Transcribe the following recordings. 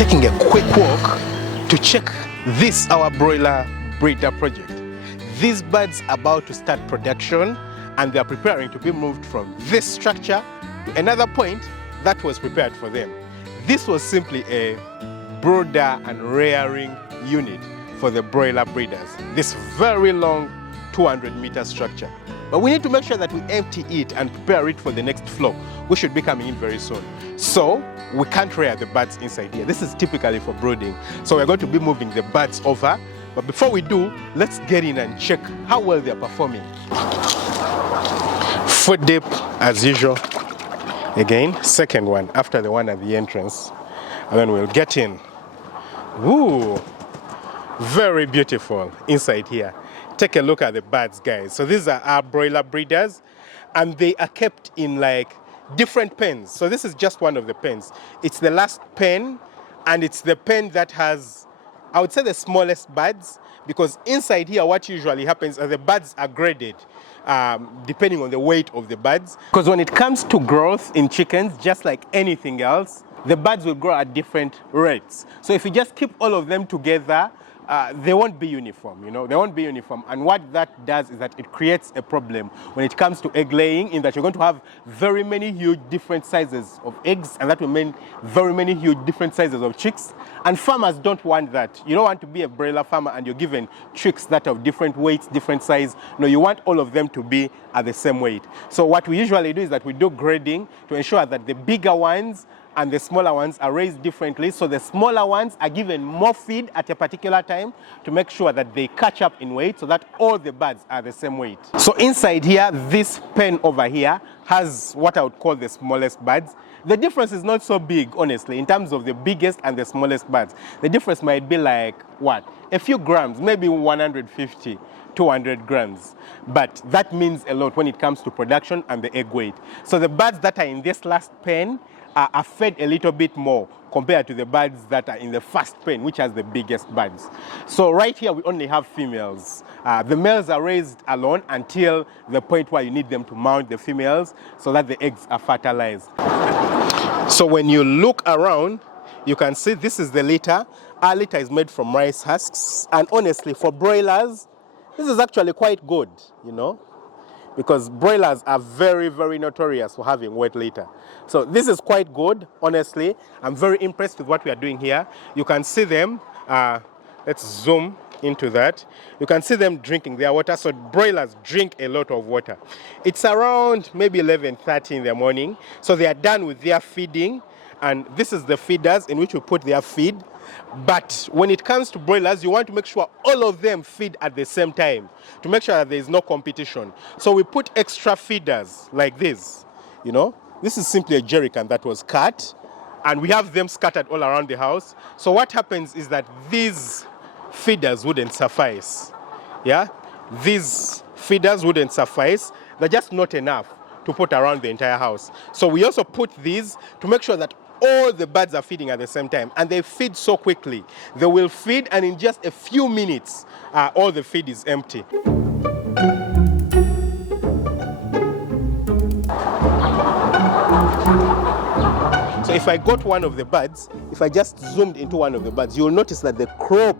taking a quick walk to check this, our broiler breeder project. These birds are about to start production and they are preparing to be moved from this structure to another point that was prepared for them. This was simply a brooder and rearing unit for the broiler breeders. This very long 200-meter structure. But we need to make sure that we empty it and prepare it for the next flow, which should be coming in very soon. So we can't rear the birds inside here. This is typically for brooding. So we're going to be moving the birds over. But before we do, let's get in and check how well they're performing. Foot dip as usual. Again, second one after the one at the entrance. And then we'll get in. Ooh, very beautiful inside here. Take a look at the birds, guys. So these are our broiler breeders, and they are kept in like different pens. So this is just one of the pens. It's the last pen, and it's the pen that has, I would say, the smallest birds, because inside here what usually happens is the birds are graded depending on the weight of the birds. Because when it comes to growth in chickens, just like anything else, the birds will grow at different rates. So if you just keep all of them together, they won't be uniform, you know, they won't be uniform. And what that does is that it creates a problem when it comes to egg laying, in that you're going to have very many huge different sizes of eggs, and that will mean very many huge different sizes of chicks. And farmers don't want that. You don't want to be a broiler farmer and you're given chicks that have different weights, different size. No, you want all of them to be at the same weight. So what we usually do is that we do grading to ensure that the bigger ones and the smaller ones are raised differently. So the smaller ones are given more feed at a particular time to make sure that they catch up in weight, so that all the birds are the same weight. So inside here, this pen over here has what I would call the smallest birds. The difference is not so big, honestly, in terms of the biggest and the smallest birds. The difference might be like, what? A few grams, maybe 150, 200 grams. But that means a lot when it comes to production and the egg weight. So the birds that are in this last pen are fed a little bit more compared to the birds that are in the first pen, which has the biggest birds. So right here we only have females. The males are raised alone until the point where you need them to mount the females so that the eggs are fertilized. So when you look around, you can see this is the litter. Our litter is made from rice husks, and honestly, for broilers, this is actually quite good, you know, because broilers are very, very notorious for having wet litter. So this is quite good, honestly. I'm very impressed with what we are doing here. You can see them, let's zoom into that. You can see them drinking their water. So broilers drink a lot of water. It's around maybe 11:30 in the morning. So they are done with their feeding. And this is the feeders in which we put their feed. But when it comes to broilers, you want to make sure all of them feed at the same time to make sure that there is no competition. So we put extra feeders like this, you know. This is simply a jerrycan that was cut, and we have them scattered all around the house. So what happens is that these feeders wouldn't suffice, yeah? These feeders wouldn't suffice. They're just not enough to put around the entire house. So we also put these to make sure that all the birds are feeding at the same time, and they feed so quickly. They will feed, and in just a few minutes, all the feed is empty. So if I got one of the birds, if I just zoomed into one of the birds, you'll notice that the crop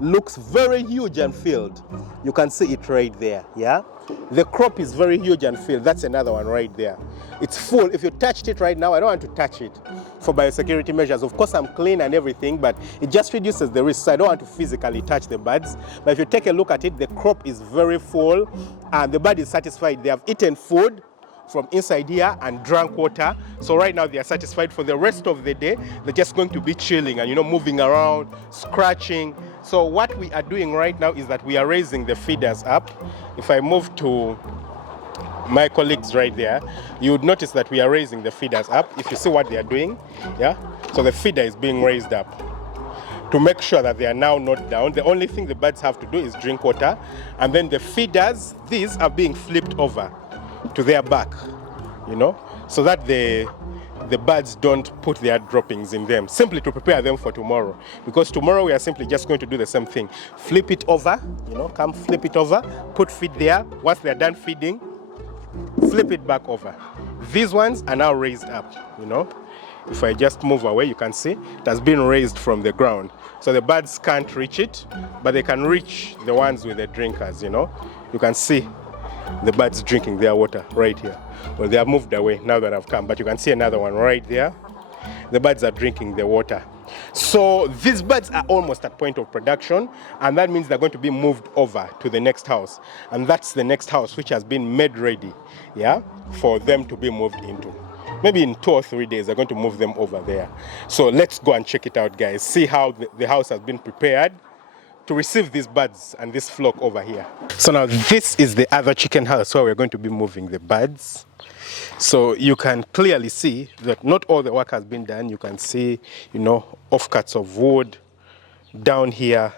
looks very huge and filled. You can see it right there, yeah? The crop is very huge and filled. That's another one right there. It's full. If you touched it right now, I don't want to touch it for biosecurity measures. Of course, I'm clean and everything, but it just reduces the risk. So I don't want to physically touch the birds. But if you take a look at it, the crop is very full and the bird is satisfied. They have eaten food from inside here and drank water. So right now they are satisfied. For the rest of the day, they're just going to be chilling and, you know, moving around, scratching. So what we are doing right now is that we are raising the feeders up. If I move to my colleagues right there, you would notice that we are raising the feeders up. If you see what they are doing, yeah? So the feeder is being raised up to make sure that they are now not down. The only thing the birds have to do is drink water. And then the feeders, these are being flipped over to their back, you know, so that the birds don't put their droppings in them, simply to prepare them for tomorrow. Because tomorrow we are simply just going to do the same thing. Flip it over, you know, come flip it over, put feed there. Once they're done feeding, flip it back over. These ones are now raised up, you know. If I just move away, you can see it has been raised from the ground. So the birds can't reach it, but they can reach the ones with the drinkers, you know. You can see the birds drinking their water right here. Well, they have moved away now that I've come, but you can see another one right there. The birds are drinking the water. So these birds are almost at point of production, and that means they're going to be moved over to the next house. And that's the next house which has been made ready, yeah, for them to be moved into. Maybe in 2 or 3 days, they're going to move them over there. So let's go and check it out, guys. See how the house has been prepared to receive these birds and this flock over here. So now this is the other chicken house where we're going to be moving the birds. So you can clearly see that not all the work has been done. You can see, you know, offcuts of wood down here.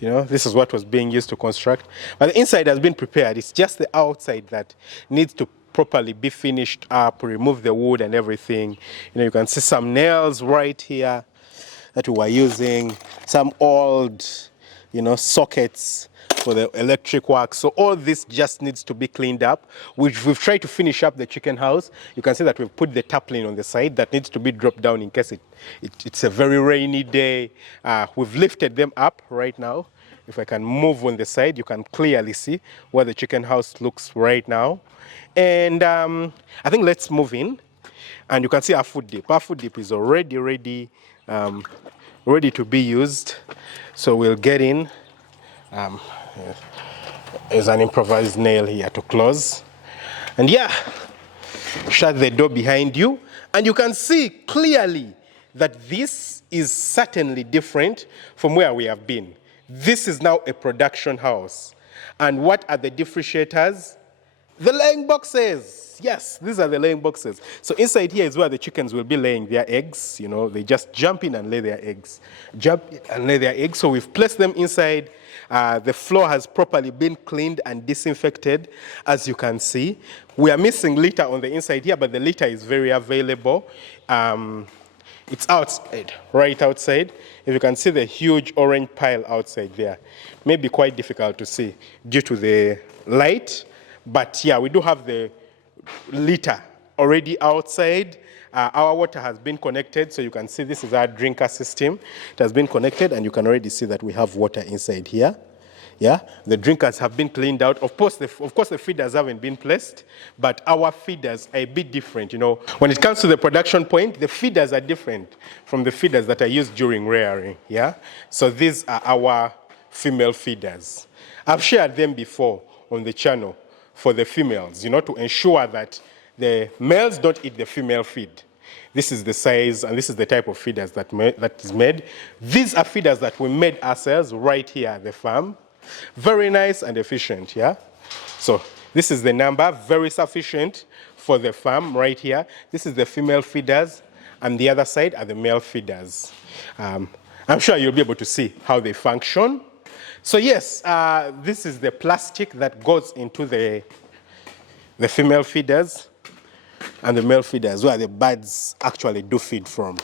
You know, this is what was being used to construct. But the inside has been prepared. It's just the outside that needs to properly be finished up, remove the wood and everything. You know, you can see some nails right here that we were using, some old, you know, sockets for the electric work. So all this just needs to be cleaned up. We've tried to finish up the chicken house. You can see that we've put the tarpaulin on the side that needs to be dropped down in case it's a very rainy day. We've lifted them up right now. If I can move on the side, you can clearly see where the chicken house looks right now. And I think let's move in. And you can see our food dip. Our food dip is already ready to be used. So we'll get in. There's an improvised nail here to close. And yeah, shut the door behind you. And you can see clearly that this is certainly different from where we have been. This is now a production house. And what are the differentiators? The laying boxes. Yes, these are the laying boxes. So inside here is where the chickens will be laying their eggs. You know, they just jump in and lay their eggs. Jump in and lay their eggs. So we've placed them inside. The floor has properly been cleaned and disinfected, as you can see. We are missing litter on the inside here, but the litter is very available. It's outside, right outside. If you can see the huge orange pile outside there, may be quite difficult to see due to the light. But yeah, we do have the litter already outside. Our water has been connected, so you can see this is our drinker system. It has been connected, and you can already see that we have water inside here. Yeah, the drinkers have been cleaned out. Of course, the feeders haven't been placed, but our feeders are a bit different. You know, when it comes to the production point, the feeders are different from the feeders that are used during rearing. Yeah, so these are our female feeders. I've shared them before on the channel for the females, you know, to ensure that the males don't eat the female feed. This is the size and this is the type of feeders that is made. These are feeders that we made ourselves right here at the farm. Very nice and efficient, yeah? So this is the number, very sufficient for the farm right here. This is the female feeders, and the other side are the male feeders. I'm sure you'll be able to see how they function. So yes, this is the plastic that goes into the female feeders and the male feeders where the birds actually do feed from.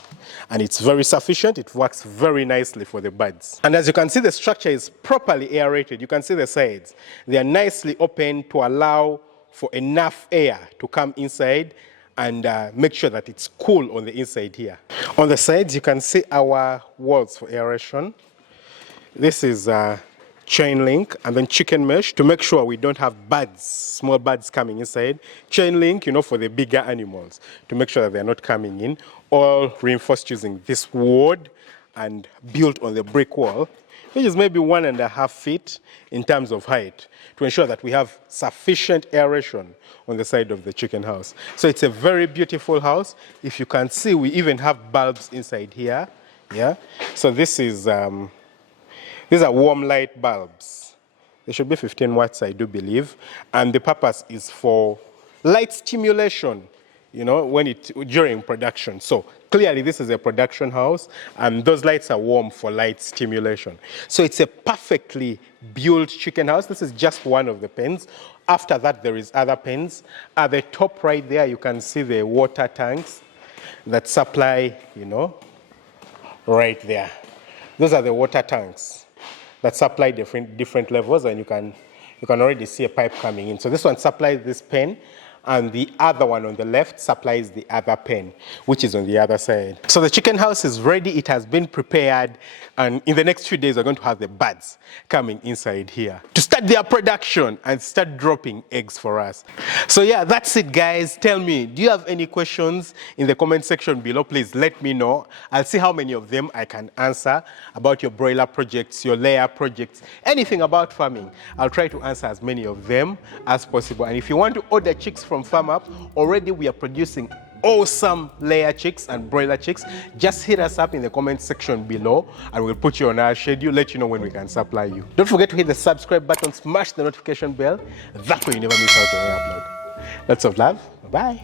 And it's very sufficient. It works very nicely for the birds. And as you can see, the structure is properly aerated. You can see the sides. They are nicely open to allow for enough air to come inside and make sure that it's cool on the inside here. On the sides, you can see our walls for aeration. This is chain link and then chicken mesh to make sure we don't have birds, small birds coming inside. Chain link, you know, for the bigger animals to make sure that they're not coming in. All reinforced using this wood and built on the brick wall, which is maybe 1.5 feet in terms of height, to ensure that we have sufficient aeration on the side of the chicken house. So it's a very beautiful house. If you can see, we even have bulbs inside here. Yeah. So this is these are warm light bulbs. They should be 15 watts, I do believe. And the purpose is for light stimulation, you know, during production. So clearly this is a production house, and those lights are warm for light stimulation. So it's a perfectly built chicken house. This is just one of the pens. After that, there is other pens. At the top right there, you can see the water tanks that supply, you know, right there. Those are the water tanks that supply different levels, and you can already see a pipe coming in. So this one supplies this pen, and the other one on the left supplies the other pen, which is on the other side. So the chicken house is ready, it has been prepared, and in the next few days we're going to have the birds coming inside here to start their production and start dropping eggs for us. So yeah, that's it guys. Tell me, do you have any questions in the comment section below? Please let me know. I'll see how many of them I can answer about your broiler projects, your layer projects, anything about farming. I'll try to answer as many of them as possible. And if you want to order chicks from FarmUp, already we are producing awesome layer chicks and broiler chicks. Just hit us up in the comment section below and we'll put you on our schedule, let you know when we can supply you. Don't forget to hit the subscribe button, smash the notification bell. That way you never miss out on an upload. Lots of love. Bye.